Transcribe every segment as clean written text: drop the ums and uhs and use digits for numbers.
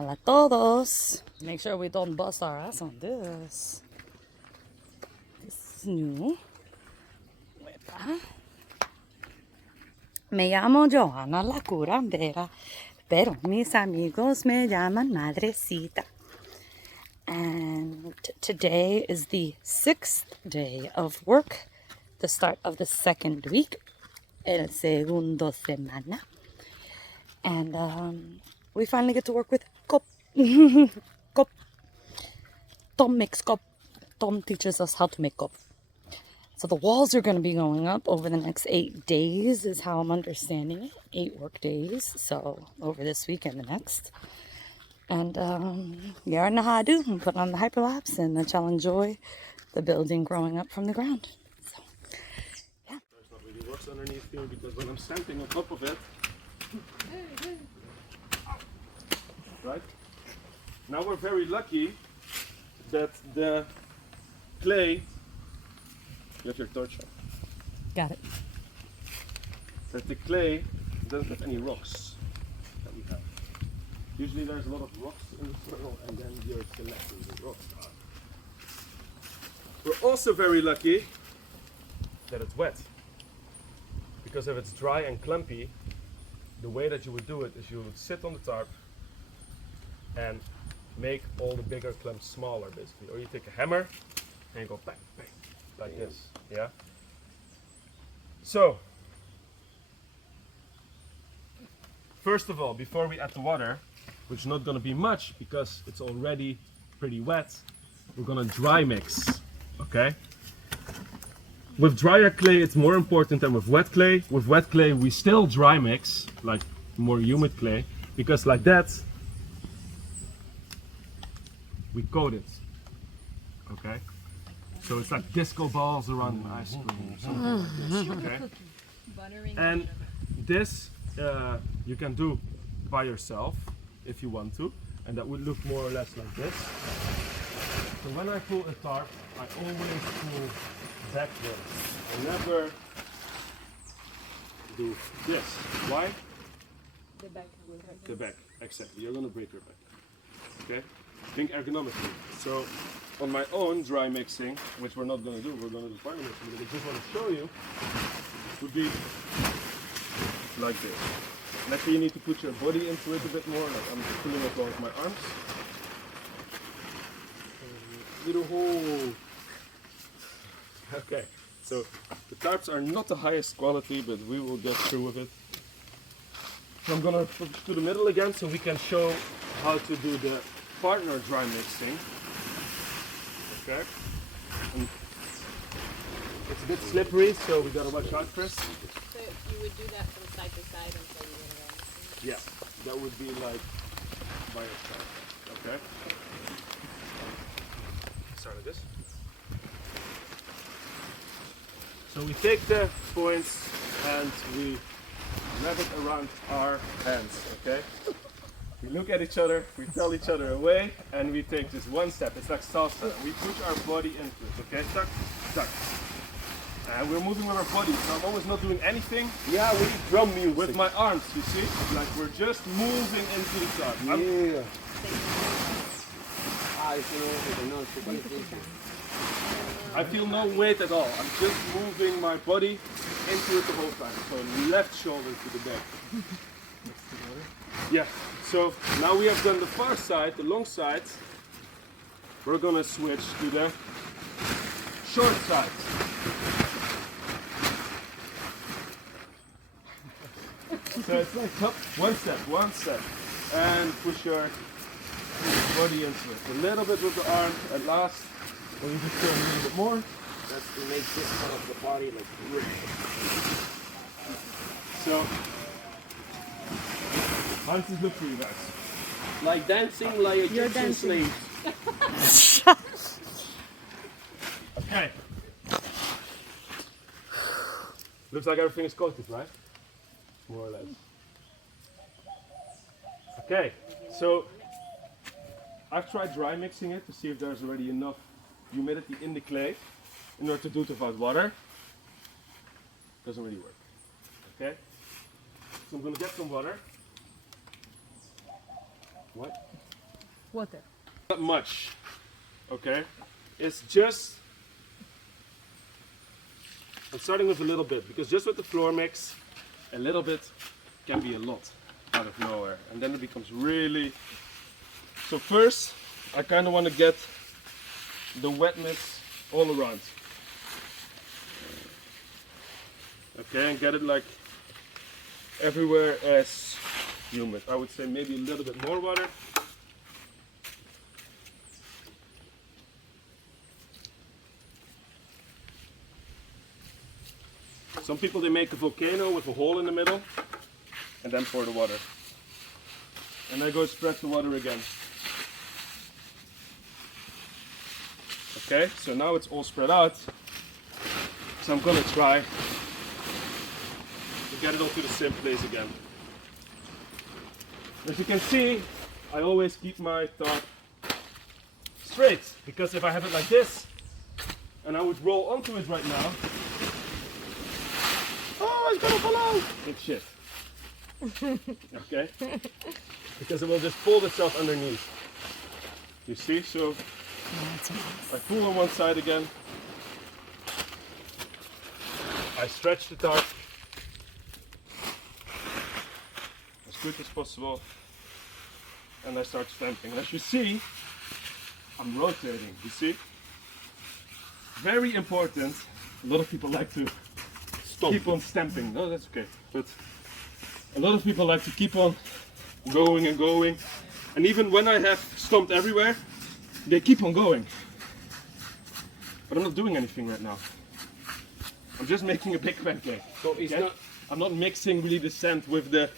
Hola todos. Make sure we don't bust our ass on this. This is new. Wepa. Me llamo Johanna la curandera, pero mis amigos me llaman Madrecita. And today is the 6th day of work, the start of the 2nd week, el segundo semana. And we finally get to work with Cob. Cob. Tom makes Cob. Tom teaches us how to make Cob. So the walls are going to be going up over the next 8 days is how I'm understanding it. 8 work days. So over this week and the next. And you already know how I do. Put on the hyperlapse and let y'all enjoy the building growing up from the ground. So, yeah. There's not really rocks underneath here because when I'm standing on top of it, right? Now we're very lucky that the clay, you have your torch on, Got it. that the clay doesn't have any rocks that we have. Usually there's a lot of rocks in the soil and then you're selecting the rocks. We're also very lucky that it's wet. Because if it's dry and clumpy, the way that you would do it is you would sit on the tarp and make all the bigger clumps smaller basically. Or you take a hammer and you go bang, bang, like this, yeah? So, first of all, before we add the water, which is not gonna be much because it's already pretty wet, we're gonna dry mix, okay? With drier clay, it's more important than with wet clay. With wet clay, we still dry mix, like more humid clay, because like that, we coat it, okay? So it's like disco balls around an ice cream, something like this, okay? And this you can do by yourself if you want to, and that would look more or less like this. So when I pull a tarp, I always pull backwards. I never do this. Why? The back. The back, exactly. You're gonna break your back. Okay? Think ergonomically. So on my own dry mixing, which we're not gonna do, we're gonna do final mixing, but I just want to show you, would be like this. And actually you need to put your body into it a bit more, like I'm just pulling it along with my arms. Little hole. Okay, so the tarps are not the highest quality, but we will get through with it. So I'm gonna put it to the middle again so we can show how to do the partner dry mixing. Okay. And it's a bit slippery, so we gotta watch out first. So you would do that from side to side until you went around? Yeah, that would be like by yourself. Okay. Start like this. So we take the points and we wrap it around our hands, okay? We look at each other, we tell each other away, and we take just one step. It's like salsa. We push our body into it, okay? Tuck, tuck. And we're moving with our body, so I'm always not doing anything. Yeah, we need drum music. With my arms, you see? Like we're just moving into the tarp. Yeah. I feel no weight at all. I'm just moving my body into it the whole time. So left shoulder to the back. Yeah. So now we have done the far side, the long side. We're gonna switch to the short side. So it's like up, one step, and push your body into it. A little bit with the arm, at last, when you just turn a little bit more. That's to make this part of the body like rich. So, how does this look for you guys? Like dancing like Egyptian slaves. Okay. Looks like everything is coated, right? More or less. Okay, so I've tried dry mixing it to see if there's already enough humidity in the clay in order to do it without water. Doesn't really work. Okay? So I'm gonna get some water. What? Water. Not much, okay? It's just, I'm starting with a little bit, because just with the floor mix, a little bit can be a lot out of nowhere, and then it becomes really, so first I kind of want to get the wetness all around, okay, and get it like everywhere as humid. I would say maybe a little bit more water. Some people, they make a volcano with a hole in the middle and then pour the water. And I go spread the water again. Okay, so now it's all spread out. So I'm gonna try to get it all to the same place again. As you can see, I always keep my top straight, because if I have it like this and I would roll onto it right now, oh, it's gonna fall out! Big shit. Okay? Because it will just fold itself underneath. You see? So I pull on one side again. I stretch the tarp as good as possible. And I start stamping. As you see, I'm rotating. You see? Very important. A lot of people like to keep on stamping. No, that's okay. But a lot of people like to keep on going and going. And even when I have stomped everywhere, they keep on going. But I'm not doing anything right now. I'm just making a big pancake. So it's Okay? not. I'm not mixing really the sand with the...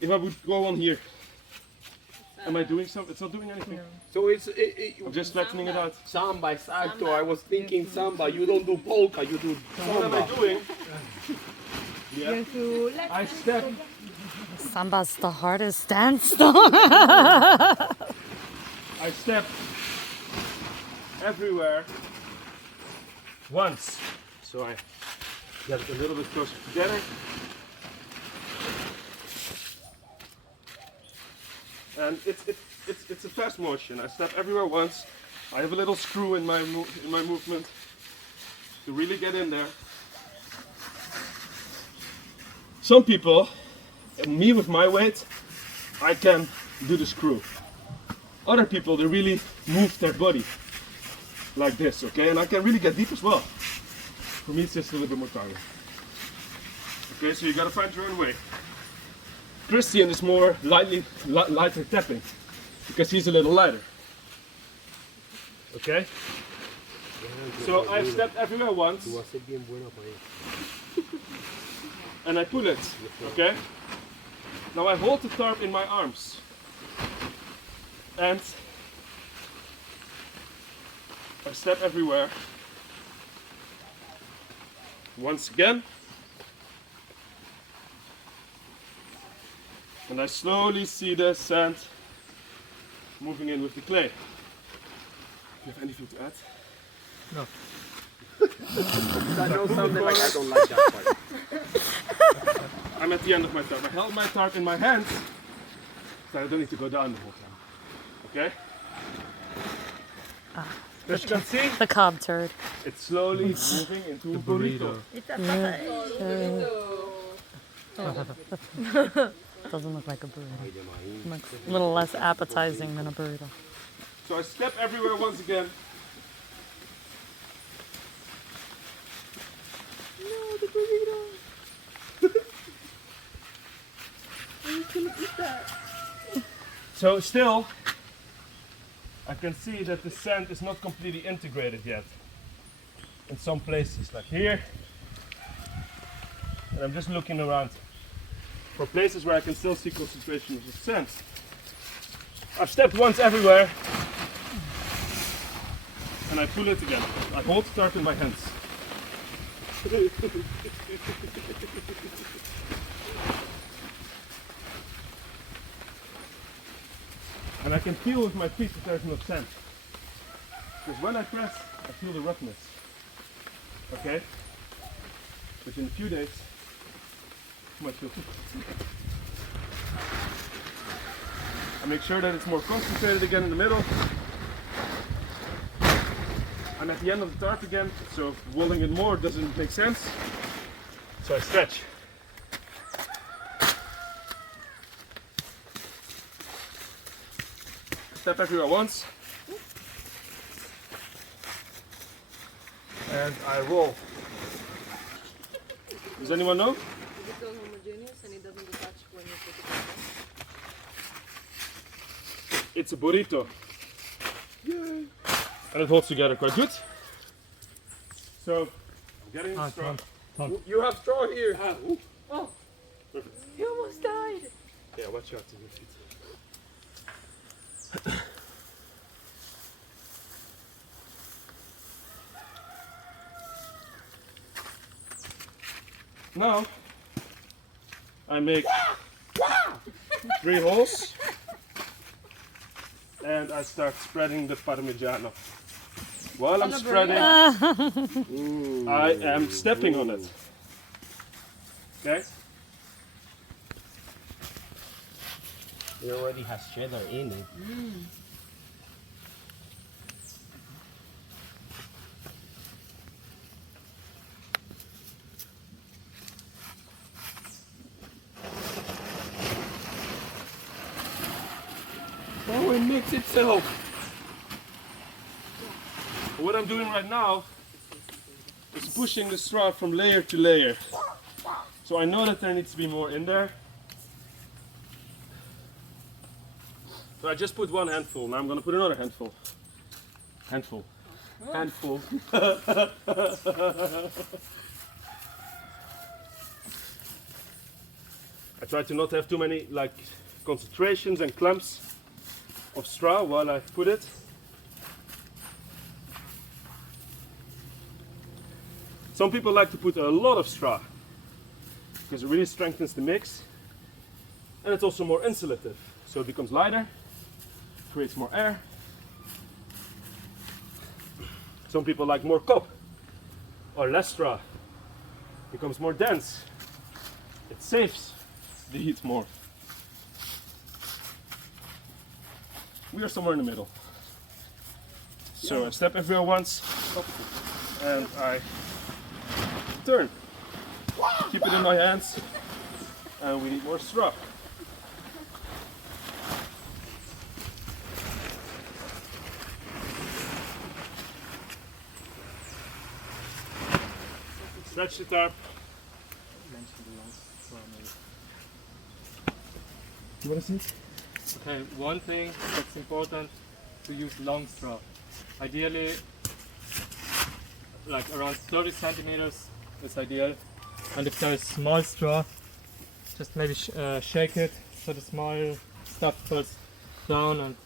If I would go on here, am I doing something? It's not doing anything. So it's I'm just flattening it out. samba, exacto. I was thinking samba. You don't do polka. You do What am I samba. doing? Yeah. I step. Samba's the hardest dance though. I step everywhere once. So I get it a little bit closer together. And it's a fast motion. I step everywhere once. I have a little screw in my movement to really get in there. Some people, and me with my weight, I can do the screw. Other people, they really move their body like this, okay? And I can really get deep as well. For me, it's just a little bit more tiring. Okay, so you gotta find your own way. Christian is more lighter tapping, because he's a little lighter. Okay? So I've stepped everywhere once, and I pull it, okay? Now I hold the tarp in my arms, and I step everywhere. Once again. And I slowly see the sand moving in with the clay. Do you have anything to add? I know something like I don't like that part. I'm at the end of my tarp. I held my tarp in my hands, so I don't need to go down the whole time. Okay? As you can see, The cob turd. it's slowly moving into a burrito. Doesn't look like a burrito. Looks a little less appetizing than a burrito. So I step everywhere once again. No, the burrito. So still, I can see that the sand is not completely integrated yet. In some places, like here. And I'm just looking around for places where I can still see concentration of the sand. I've stepped once everywhere, and I pull it again. I hold the tarp in my hands. And I can feel with my feet that there's no sand. Because when I press, I feel the roughness. Okay? But in a few days, you might feel make sure that it's more concentrated again in the middle. I'm at the end of the tart again, so rolling it more doesn't make sense. So I stretch. Step everywhere once. And I roll. Does anyone know? Is it so homogeneous and it doesn't detach when you put it in? It's a burrito. Yay. And it holds together quite good. So, I'm getting the straw. You have straw here. Oh, you almost died. Yeah, watch out to your feet. Now, I make 3 holes and I start spreading the parmigiano. While I'm spreading, I am stepping on it. Okay? It already has cheddar in it. Oh, it mixed itself. What I'm doing right now is pushing the straw from layer to layer. So I know that there needs to be more in there. So I just put 1 handful. Now I'm going to put another handful. Handful. I try to not have too many concentrations and clumps of straw while I put it. Some people like to put a lot of straw because it really strengthens the mix and it's also more insulative, so it becomes lighter, creates more air. Some people like more Cob or less straw, becomes more dense, it saves the heat more. We are somewhere in the middle. So I step everywhere once and I turn. Keep it in my hands and we need more straw. Stretch the tarp. You want to see? Okay, one thing that's important, to use long straw. Ideally, like around 30 centimeters is ideal. And if there is small straw, just maybe shake it so the small stuff falls down. And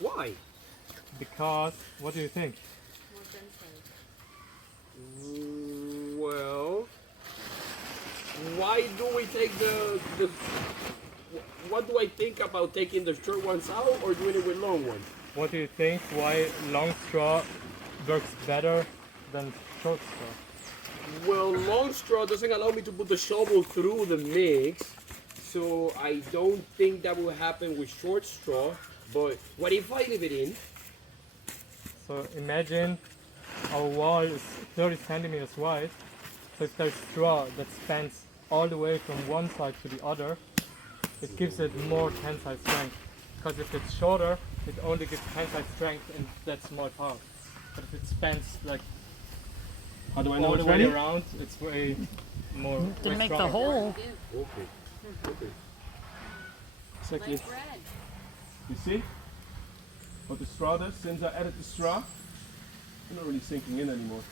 Why? because, what do you think? More tensile. Well, why do we take the what do I think about taking the short ones out or doing it with long ones? What do you think? Why long straw works better than short straw? Well, long straw doesn't allow me to put the shovel through the mix, so I don't think that will happen with short straw. But what if I leave it in? So imagine our wall is 30 centimeters wide. So if there's straw that spans all the way from one side to the other, it gives it more tensile strength. Because if it's shorter, it only gives tensile strength in that small part. But if it spans like How do I know all it's the way ready? around, it's way more. To way make the stronger. hole. Okay. Okay. Exactly. Like bread. You see what the straw does? Since I added the straw, I'm not really sinking in anymore.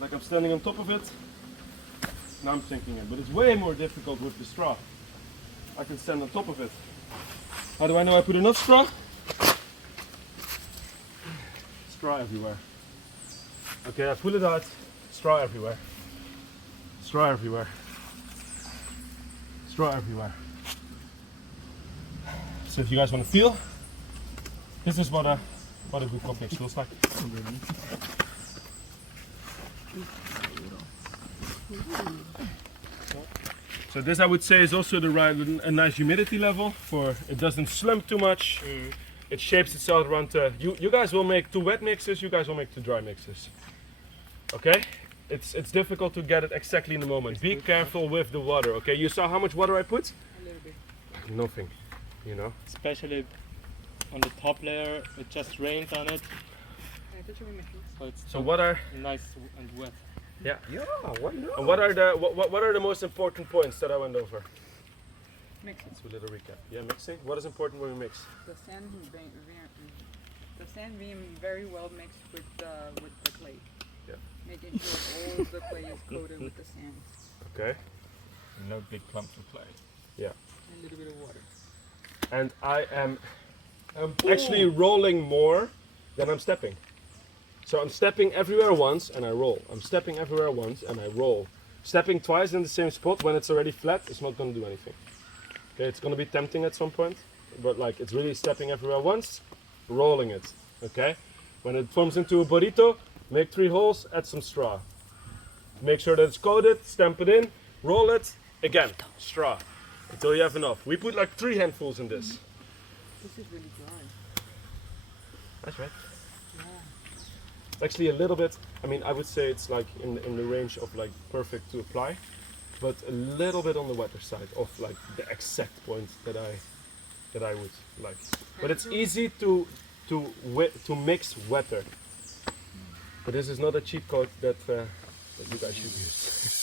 Like I'm standing on top of it, now I'm sinking in. But it's way more difficult with the straw. I can stand on top of it. How do I know I put enough straw? Straw everywhere. Okay, I pull it out. Straw everywhere. Straw everywhere. Straw everywhere. So if you guys want to feel, this is what a good Cob mix feels like. So this I would say is also the right, a nice humidity level for it doesn't slump too much. It shapes itself around. You guys will make 2 wet mixes. You guys will make 2 dry mixes. Okay? It's difficult to get it exactly in the moment. Be careful with the water. Okay? You saw how much water I put? A little bit. Nothing. You know. Especially on the top layer, it just rained on it, so it's So what are nice and wet. yeah? Yeah, why not? And what are the most important points that I went over? Mix it. So a little recap. Yeah, mixing. What is important when we mix? The sand being very well mixed with the clay. Yeah. Making sure all the clay is coated with the sand. Okay. No big clumps of clay. Yeah. And a little bit of water. And I am actually rolling more than I'm stepping. So I'm stepping everywhere once and I roll. I'm stepping everywhere once and I roll. Stepping twice in the same spot when it's already flat is not going to do anything. Okay, it's going to be tempting at some point, but like it's really stepping everywhere once, rolling it. Okay, when it forms into a burrito, make 3 holes, add some straw. Make sure that it's coated, stamp it in, roll it, again, straw, until you have enough. We put like 3 handfuls in this. This is really dry. That's right. Yeah. Actually a little bit, I mean I would say it's like in the range of like perfect to apply, but a little bit on the wetter side of like the exact point that I would like. But it's easy to mix wetter. But this is not a cheat code that you guys should use.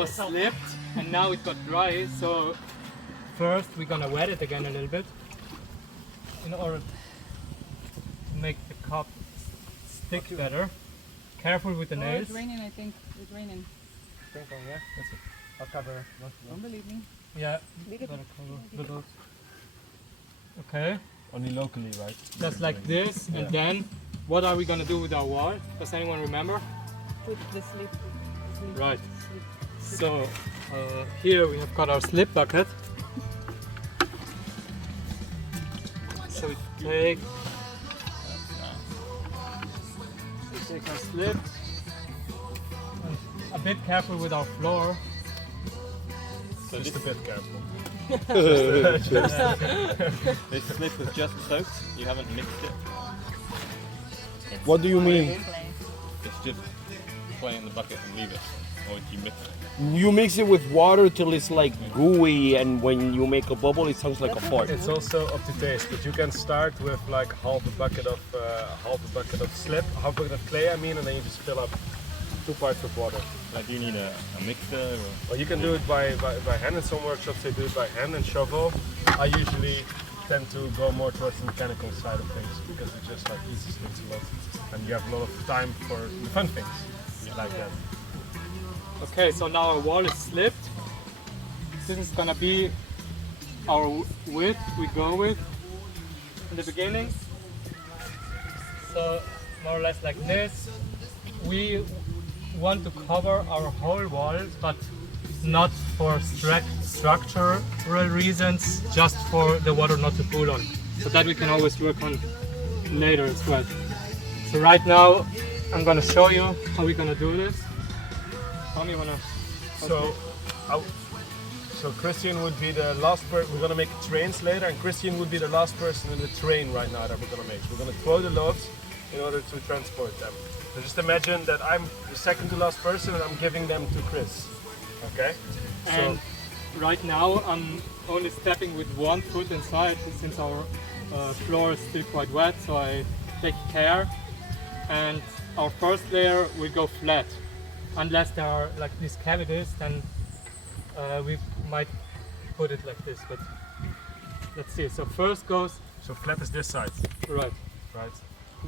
was slipped and now it got dry, so first we're gonna wet it again a little bit in order to make the cup stick better. Careful with the Oh, nails. it's raining, I think. It's raining. Yeah, that's it. I'll cover. Don't believe me. Yeah, Big it. gotta cover with those. Okay, Only locally, right? just like this, and then what are we gonna do with our wall? Does anyone remember? Put the slip. Right. So here we have got our slip bucket. So we take our slip. And a bit careful with our floor. So just a bit careful. This slip was just soaked. You haven't mixed it. What do you mean? It's just play in the bucket and leave it, or do you mix it? You mix it with water till it's like gooey, and when you make a bubble, it sounds like a fart. It's also up to taste, but you can start with like half a bucket of slip, half a bucket of clay, I mean, and then you just fill up 2 parts with water. Like, do you need a mixer? Or? Well, you can do it by hand. In some workshops they do it by hand and shovel. I usually tend to go more towards the mechanical side of things because it just like eases things a lot, and you have a lot of time for the fun things like that. Okay, so now our wall is slipped. This is gonna be our width we go with in the beginning. So more or less like this. We want to cover our whole wall, but not for structural reasons, just for the water not to pool on. So that we can always work on later as well. So right now I'm gonna show you how we're gonna do this. Tommy, wanna? So Christian would be the last person. We're gonna make trains later, and Christian would be the last person in the train right now that we're gonna make. We're gonna throw the loads in order to transport them. So just imagine that I'm the second to last person, and I'm giving them to Chris. Okay. And right now I'm only stepping with 1 foot inside since our floor is still quite wet, so I take care. And our first layer will go flat. Unless there are like these cavities, then we might put it like this, but let's see. So first goes, So flat is this side, right, right?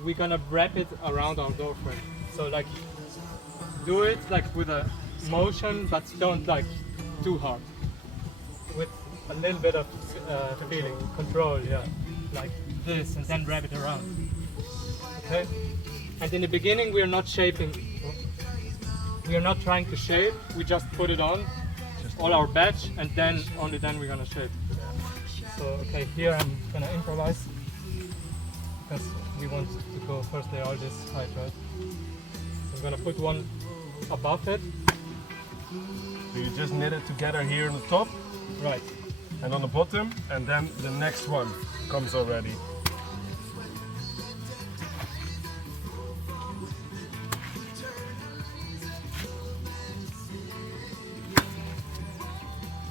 we're gonna wrap it around our door frame. So like, do it like with a motion, but don't like too hard. With a little bit of feeling, control, yeah. Like this, and then wrap it around. Okay? And in the beginning we are not shaping. We are not trying to shape, we just put it on, all our batch, and then, only then we're gonna shape. So, okay, here I'm gonna improvise, because we want to go first layer all this height, right? So I'm gonna put one above it. So you just knit it together here on the top Right. and on the bottom, and then the next one comes already.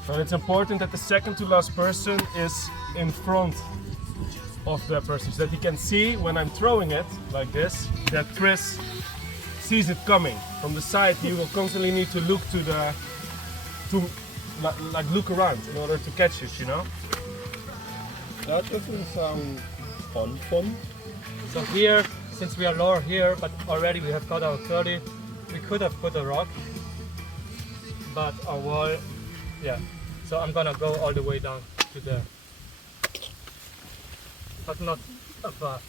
So it's important that the second to last person is in front of the person so that he can see when I'm throwing it like this, that Chris sees it coming. From the side you will constantly need to look like look around in order to catch it, you know? That doesn't sound fun. So here, since we are lower here, but already we have got our 30, we could have put a rock, but our wall, yeah. So I'm gonna go all the way down to there, but not above.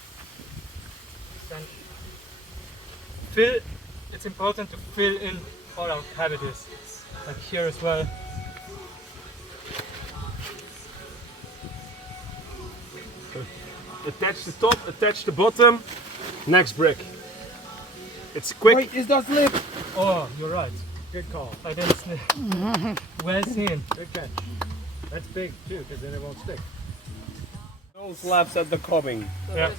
Then it's important to fill in all our cavities, like here as well. Attach the top, attach the bottom, next brick. It's quick. Wait, is that slip? Oh, you're right. Good call. I didn't sniff. Well seen. Good catch. That's big too, because then it won't stick. No slaps at the cobbing. Yeah.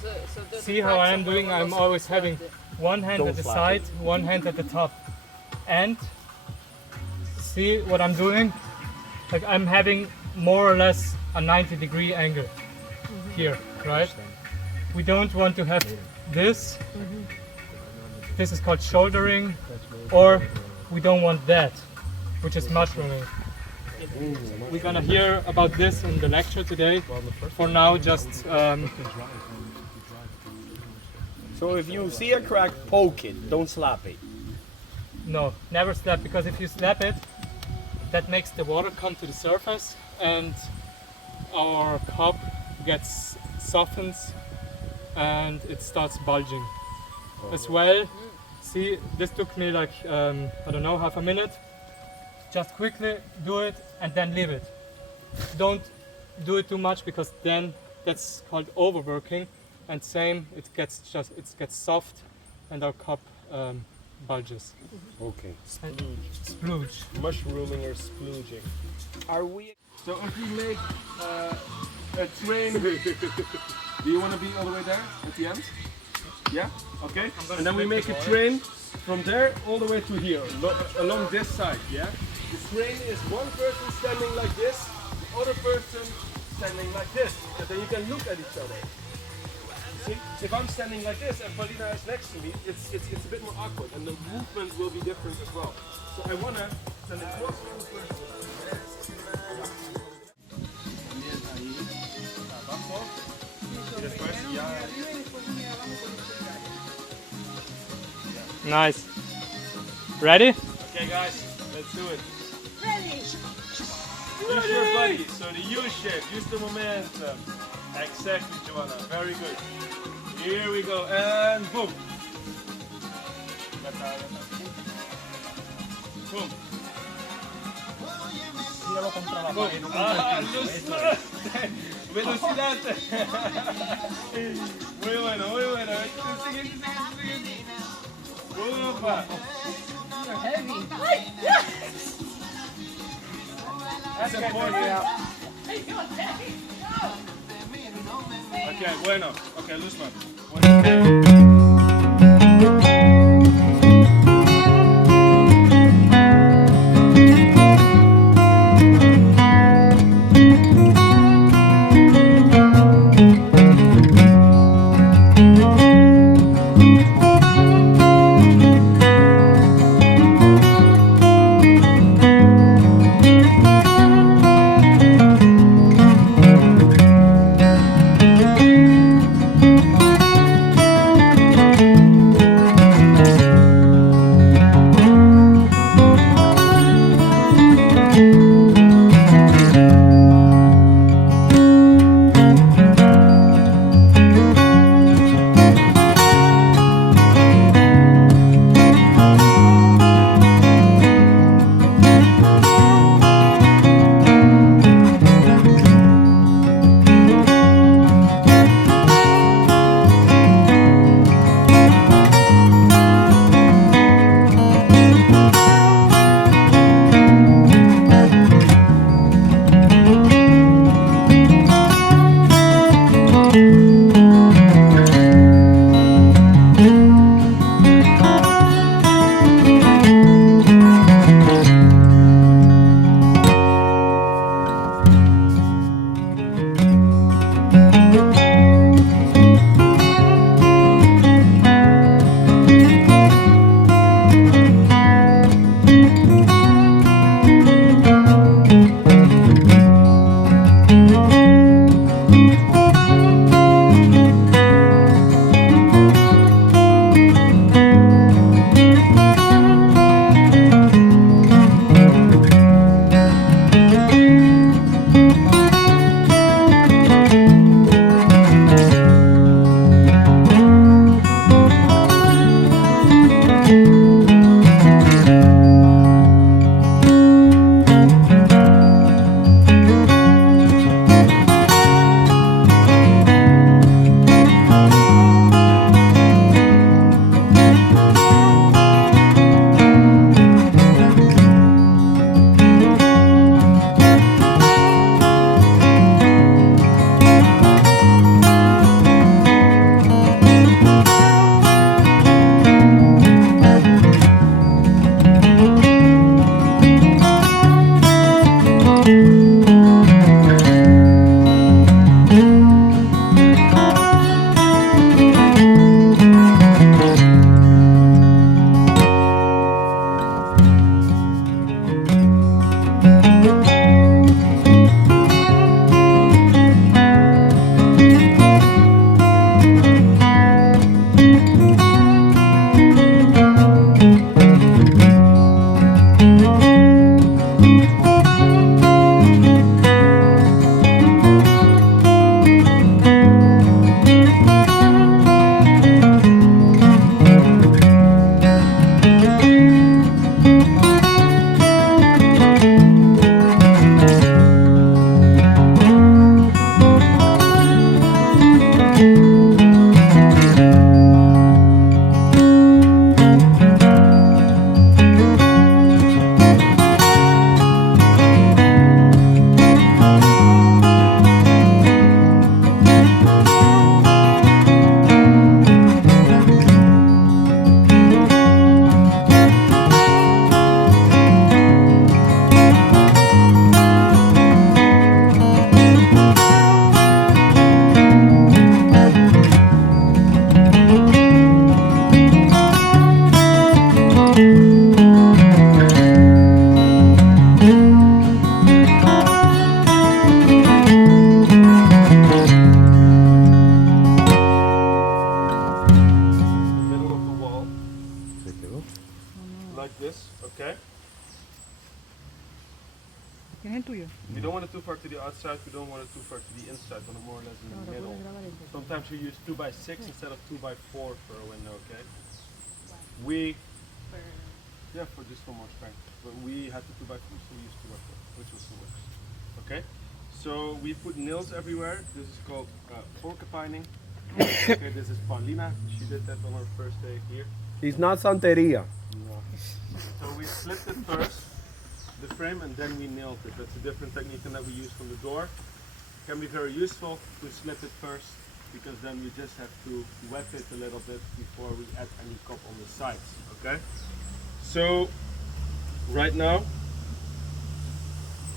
See how I'm doing? I'm always having one hand Don't at the slap side, one hand at the top. And see what I'm doing? Like I'm having more or less a 90-degree angle here, right? We don't want to have this. This is called shouldering, or we don't want that, which is mushrooming. We're gonna hear about this in the lecture today. For now, just So if you see a crack, poke it. Don't slap it. no, never slap, because if you slap it, that makes the water come to the surface and our cup gets softens and it starts bulging as well. See, this took me like, I don't know, half a minute. Just quickly do it and then leave it. Don't do it too much, because then that's called overworking, and same, it gets soft and our cup bulges. Okay. And splooge. Mushrooming or splooging. Are we? So if we make a train, do you want to be all the way there at the end? Yeah? Okay. And then we make a train from there all the way to here, along this side, yeah? The train is one person standing like this, the other person standing like this. And then you can look at each other. See, if I'm standing like this and Paulina is next to me, it's a bit more awkward and the movement will be different as well. So I want to send it close to the person. Nice. Ready? Okay guys, let's do it. Ready. Use your body, so the U shape, use the momentum. Exactly, Joanna, very good. Here we go, and boom. Boom. Ah, velocidad. Muy bueno, muy bueno. Ufa. That's important. Okay, bueno. Okay, Luzman. don't want it too far to the inside, but more or less in the middle. Sometimes we use 2x6 instead of 2x4 for a window, okay? For just for more strength. But we had the 2x4, so we used 2x4, which also works. Okay? So we put nails everywhere. This is called porcupining. Okay, this is Paulina. She did that on her first day here. It's not Santeria. No. So we slipped it first, the frame, and then we nailed it. That's a different technique than that we use from the door. Can be very useful to slip it first, because then we just have to wet it a little bit before we add any cup on the sides. Okay? So right now,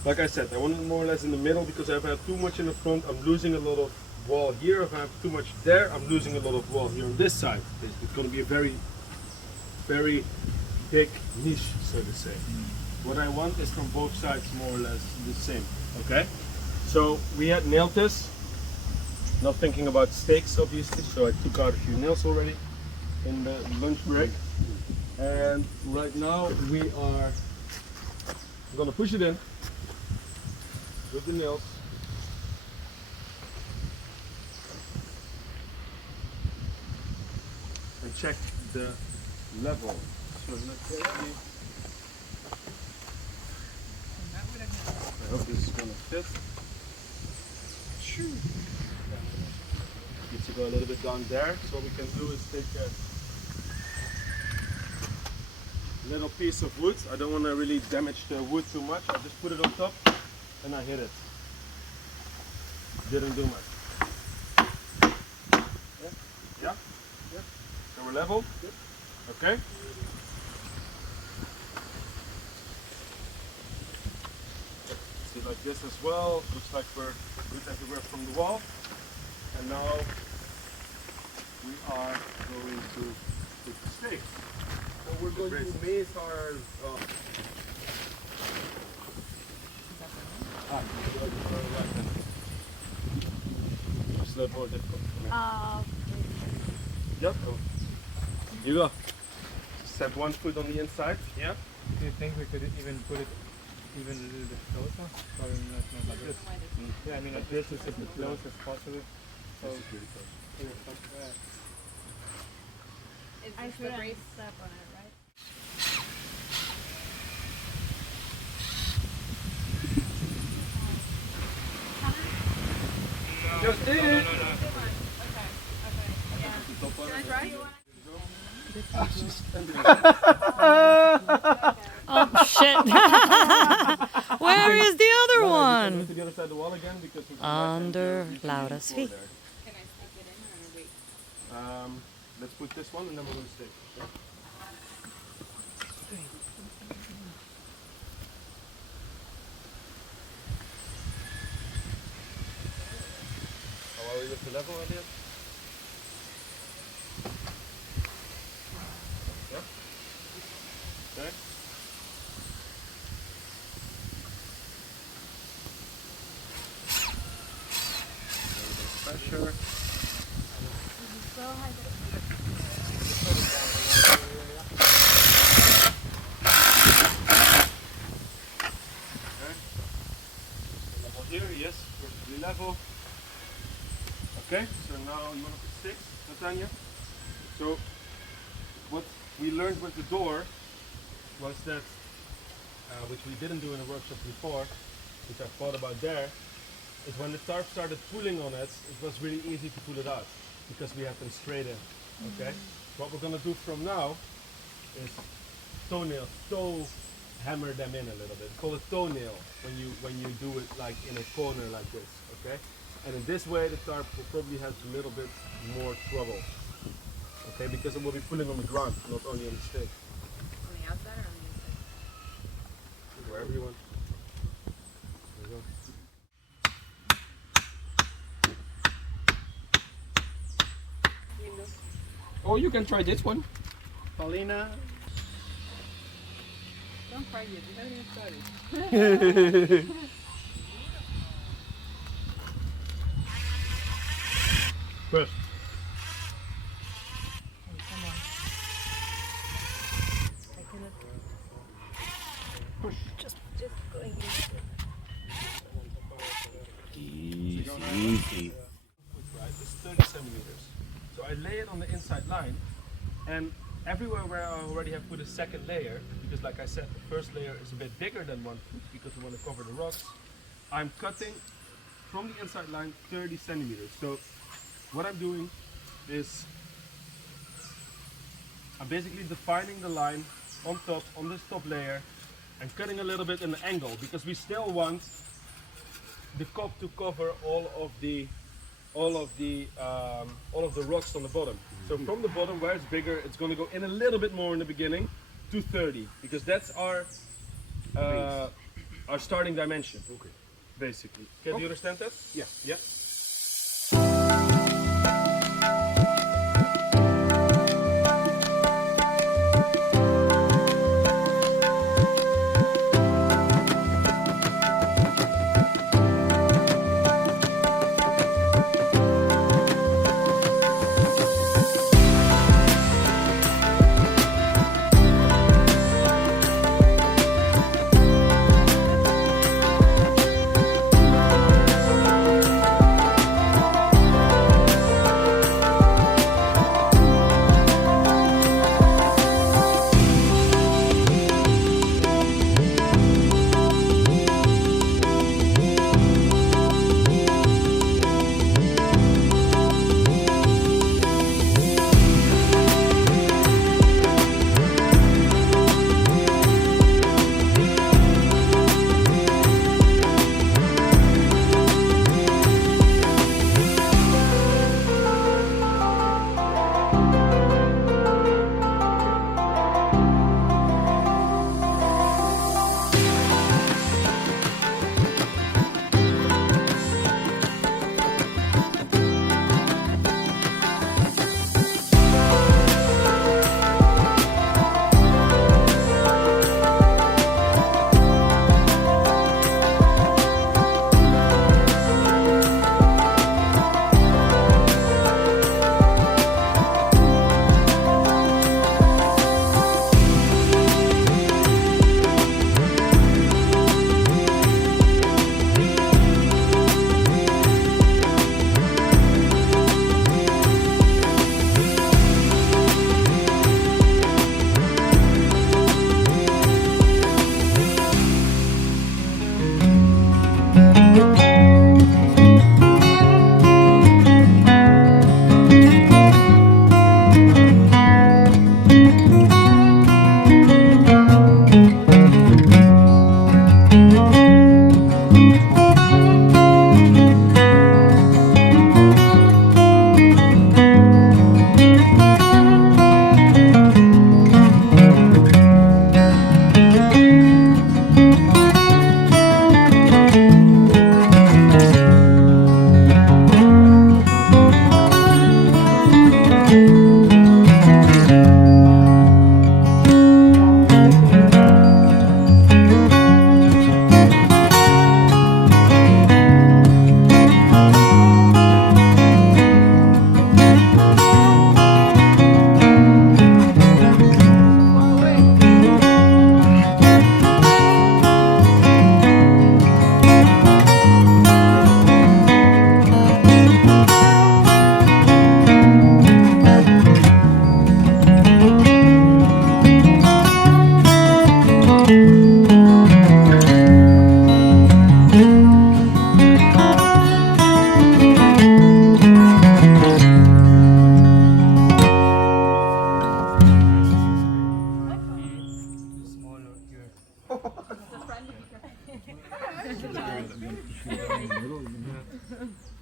like I said, I want it more or less in the middle, because if I have too much in the front, I'm losing a lot of wall here. If I have too much there, I'm losing a lot of wall here on this side. It's going to be a very, very big niche, so to say. What I want is from both sides more or less the same. Okay? So we had nailed this, not thinking about stakes obviously, so I took out a few nails already in the lunch break. And right now we are going to push it in with the nails. And check the level. So let's see. I hope this is going to fit. Need to go a little bit down there. So what we can do is take a little piece of wood. I don't want to really damage the wood too much. I just put it on top and I hit it. Didn't do much. Yeah? So we're level? Okay? See, like this as well. Looks like we're good everywhere from the wall. And now we are going to put the stakes. So we're going to base our It's a little more difficult. Yep. You go. Set one foot on the inside. Yeah. Do you think we could even put it even a little bit closer? Probably not like this. Yeah, I mean like this is as close as possible. So I should brace up on it, right? just did it. Oh shit! Where is the other To one? the other side of the wall again, because we Under Laura's feet. Can I stick it in or wait? Let's put this one and then we're going to stick. Okay? How are we with the level, Elliot? Yeah? Okay. Pressure. Level here, yes, perfectly level. Okay, so now you want to put sticks, Natanya? So what we learned with the door was that, which we didn't do in the workshop before, which I thought about there, is when the tarp started pulling on it, it was really easy to pull it out because we had them straight in. Okay, what we're gonna do from now is toenail, hammer them in a little bit. Call it toenail when you do it like in a corner like this. Okay, and in this way the tarp will probably have a little bit more trouble. Okay, because it will be pulling on the ground, not only on the stick. On the outside or on the inside? Wherever you want. There you go. Oh, you can try this one. Paulina, Don't cry yet, we haven't even started. Push. Just going. juicy. Right, it's 30 centimeters. So I lay it on the inside line, and everywhere where I already have put a second layer, because like I said, the first layer is a bit bigger than 1 foot because we want to cover the rocks, I'm cutting from the inside line 30 centimeters. So what I'm doing is I'm basically defining the line on top, on this top layer, and cutting a little bit in the angle because we still want the cob to cover all of the rocks on the bottom. So from the bottom where it's bigger, it's going to go in a little bit more in the beginning to 30 because that's our starting dimension. Okay. Basically. Can you understand that? Yeah. Yeah.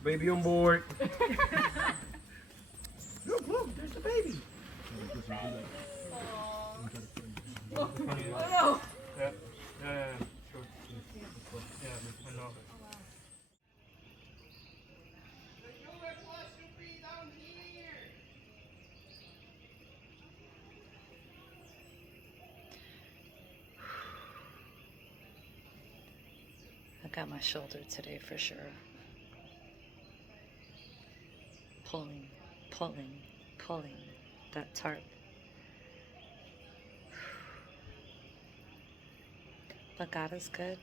Baby on board. Look, look, there's the baby. Yeah, sure. Yeah, I know. I got my shoulder today for sure. Pulling, pulling, pulling that tarp. But God is good.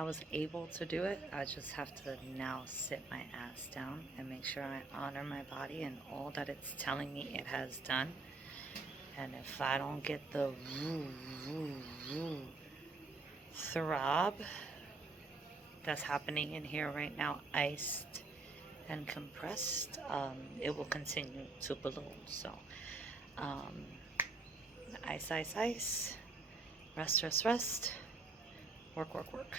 I was able to do it. I just have to now sit my ass down and make sure I honor my body and all that it's telling me it has done. And if I don't get the throb that's happening in here right now, iced and compressed, it will continue to balloon. So ice, ice, ice, rest, rest, rest, work, work, work.